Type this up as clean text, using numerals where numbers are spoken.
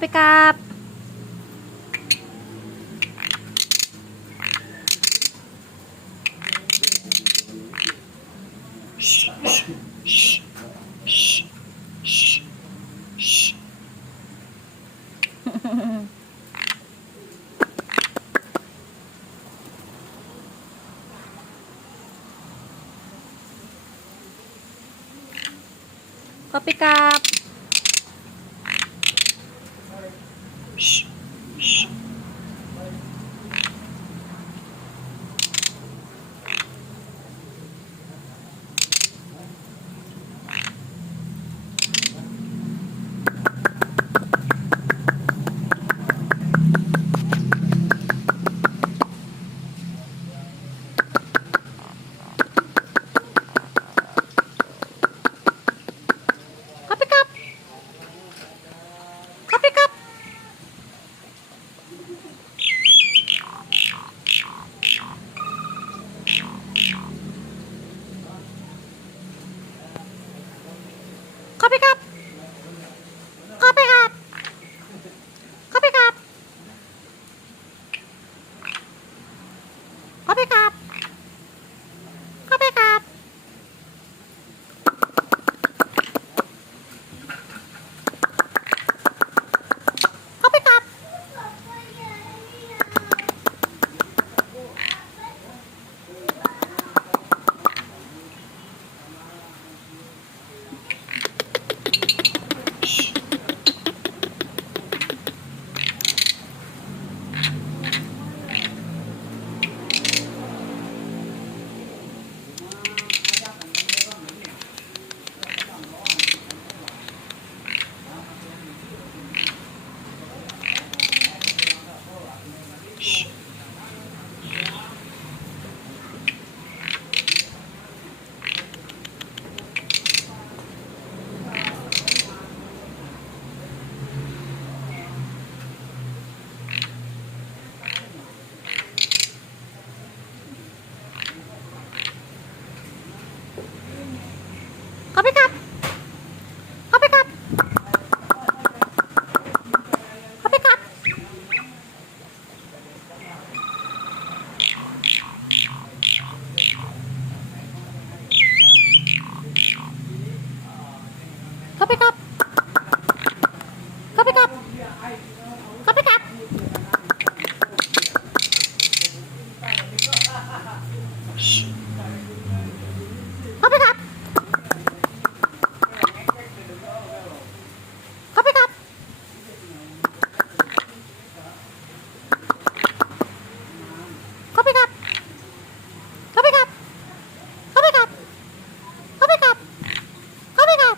ไปกับก็ไปกับเข้าไปกับเข้าไปกับเข้าไปกับเข้าไปกับเข้าไปกับเข้าไปกับเข้าไปกับเข้าไปกับเข้าไปกับเข้าไปกับเข้าไปกับเข้าไปกับเข้าไปกับเข้าไปกับเข้าไปกับเข้าไปกับเข้าไปกับเข้าไปกับเข้าไปกับ